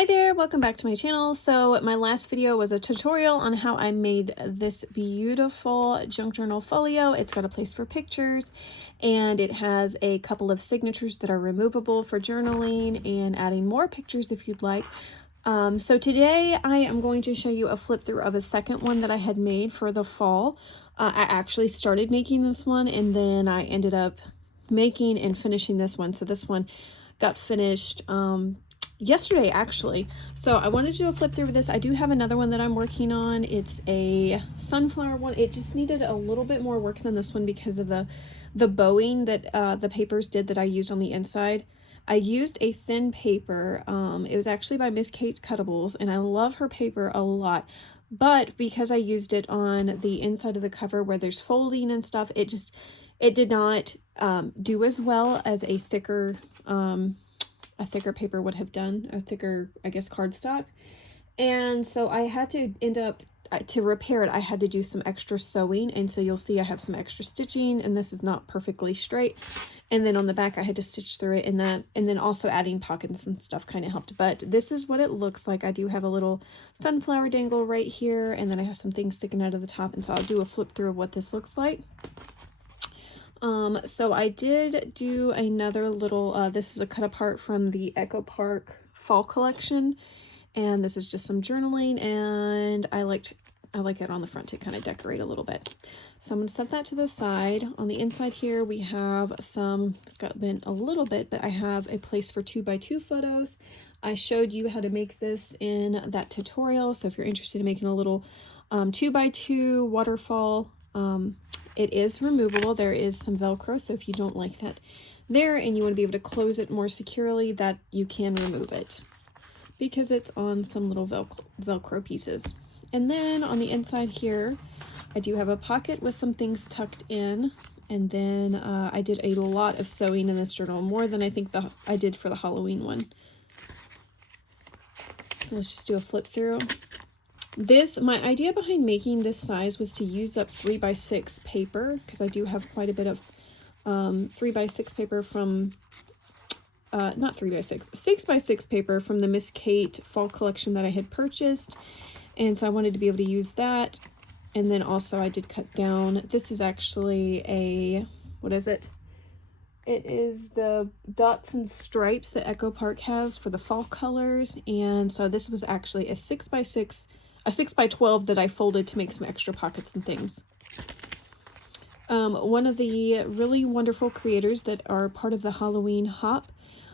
Hi there, welcome back to my channel. So my last video was a tutorial on how I made this beautiful junk journal folio. It's got a place for pictures and it has a couple of signatures that are removable for journaling and adding more pictures if you'd like. So today I am going to show you a flip through of a second one that I had made for the fall. I actually started making this one and then I ended up making and finishing this one. So this one got finished yesterday actually. So I wanted to do a flip through of this. I do have another one that I'm working on. It's a sunflower one. It just needed a little bit more work than this one because of the bowing that the papers did that I used on the inside. I used a thin paper. It was actually by Miss Kate's Cuttables, and I love her paper a lot. But because I used it on the inside of the cover where there's folding and stuff, it did not do as well as a thicker paper would have done, a thicker, I guess, cardstock. And so I had to end up, to repair it, I had to do some extra sewing. And so you'll see I have some extra stitching and this is not perfectly straight. And then on the back I had to stitch through it, and then also adding pockets and stuff kind of helped. But this is what it looks like. I do have a little sunflower dangle right here, and then I have some things sticking out of the top. And so I'll do a flip through of what this looks like. So I did do another little, this is a cut apart from the Echo Park fall collection, and this is just some journaling, and I like it on the front to kind of decorate a little bit. So I'm going to set that to the side. On the inside here we have some, it's got bent a little bit, but I have a place for 2x2 photos. I showed you how to make this in that tutorial, so if you're interested in making a little 2x2 waterfall, it is removable. There is some Velcro, so if you don't like that there and you want to be able to close it more securely, that you can remove it because it's on some little Velcro pieces. And then on the inside here, I do have a pocket with some things tucked in. And then I did a lot of sewing in this journal, more than I think I did for the Halloween one. So let's just do a flip through. My idea behind making this size was to use up 3x6 paper, because I do have quite a bit of 3x6 paper from, not 3x6, 6x6 paper from the Miss Kate fall collection that I had purchased. And so I wanted to be able to use that. And then also I did cut down, this is actually a, what is it? It is the dots and stripes that Echo Park has for the fall colors. And so this was actually a 6x6, a 6x12 that I folded to make some extra pockets and things. One of the really wonderful creators that are part of the Halloween Hop,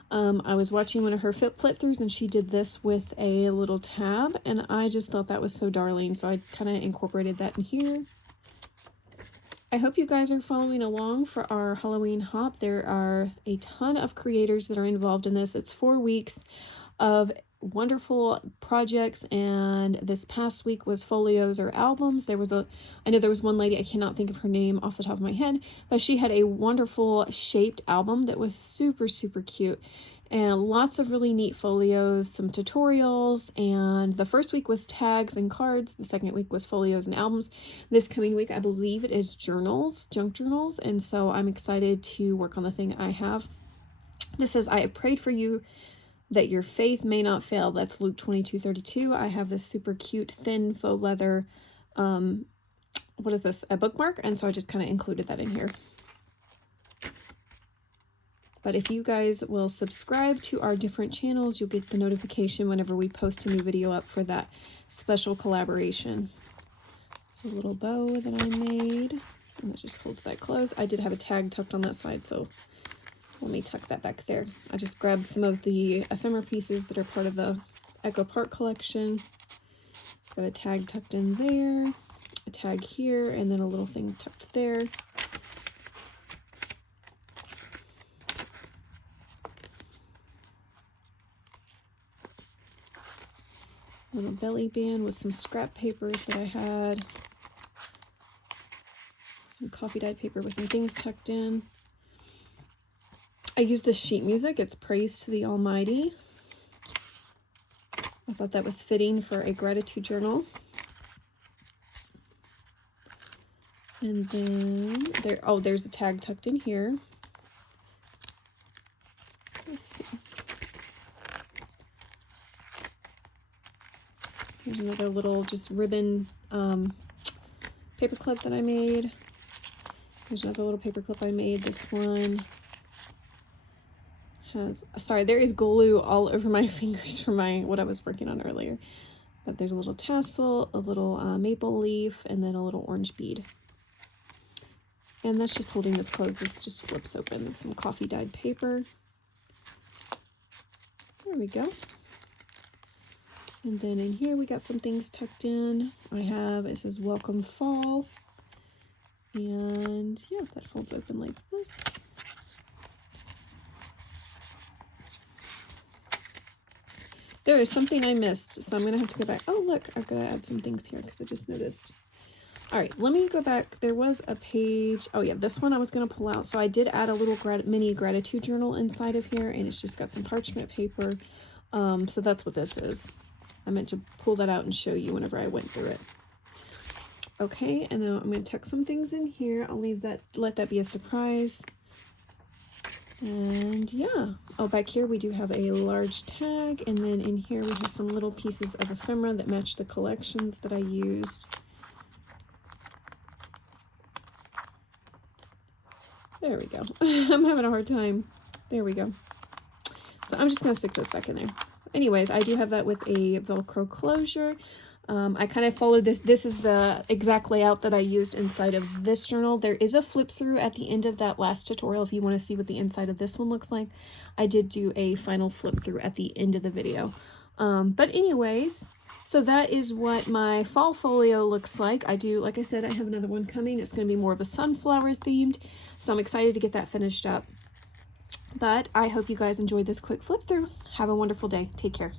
I was watching one of her flip throughs and she did this with a little tab, and I just thought that was so darling, so I kind of incorporated that in here. I hope you guys are following along for our Halloween Hop. There are a ton of creators that are involved in this. It's 4 weeks of wonderful projects, and this past week was folios or albums. I know there was one lady, I cannot think of her name off the top of my head, but she had a wonderful shaped album that was super cute, and lots of really neat folios, some tutorials. And the first week was tags and cards, the second week was folios and albums. This coming week I believe it is journals, junk journals, and so I'm excited to work on the thing I have. This says, I have prayed for you that your faith may not fail. That's Luke 22:32. I have this super cute thin faux leather, what is this, a bookmark, and so I just kind of included that in here. But if you guys will subscribe to our different channels, you'll get the notification whenever we post a new video up for that special collaboration. It's a little bow that I made, and it just holds that closed. I did have a tag tucked on that side, so let me tuck that back there. I just grabbed some of the ephemera pieces that are part of the Echo Park collection. It's got a tag tucked in there, a tag here, and then a little thing tucked there. Little belly band with some scrap papers that I had. Some coffee dyed paper with some things tucked in. I used this sheet music. It's Praise to the Almighty. I thought that was fitting for a gratitude journal. And then there's a tag tucked in here. Let's see. There's another little just ribbon paper clip that I made. There's another little paper clip I made. This one has, sorry, there is glue all over my fingers from what I was working on earlier. But there's a little tassel, a little maple leaf, and then a little orange bead. And that's just holding this closed. This just flips open. There's some coffee dyed paper. There we go. And then in here we got some things tucked in. It says welcome fall. And yeah, that folds open like this. There is something I missed, so I'm going to have to go back. Oh, look, I've got to add some things here because I just noticed. All right, let me go back. There was a page. Oh, yeah, this one I was going to pull out. So I did add a little mini gratitude journal inside of here, and it's just got some parchment paper. So that's what this is. I meant to pull that out and show you whenever I went through it. Okay, and now I'm going to tuck some things in here. I'll leave that, let that be a surprise. And yeah, oh, back here we do have a large tag, and then in here we have some little pieces of ephemera that match the collections that I used. There we go. I'm having a hard time. There we go. So I'm just going to stick those back in there. Anyways, I do have that with a Velcro closure. I kind of followed this. This is the exact layout that I used inside of this journal. There is a flip through at the end of that last tutorial if you want to see what the inside of this one looks like. I did do a final flip through at the end of the video. But anyways, so that is what my fall folio looks like. Like I said, I have another one coming. It's going to be more of a sunflower themed. So I'm excited to get that finished up. But I hope you guys enjoyed this quick flip through. Have a wonderful day. Take care.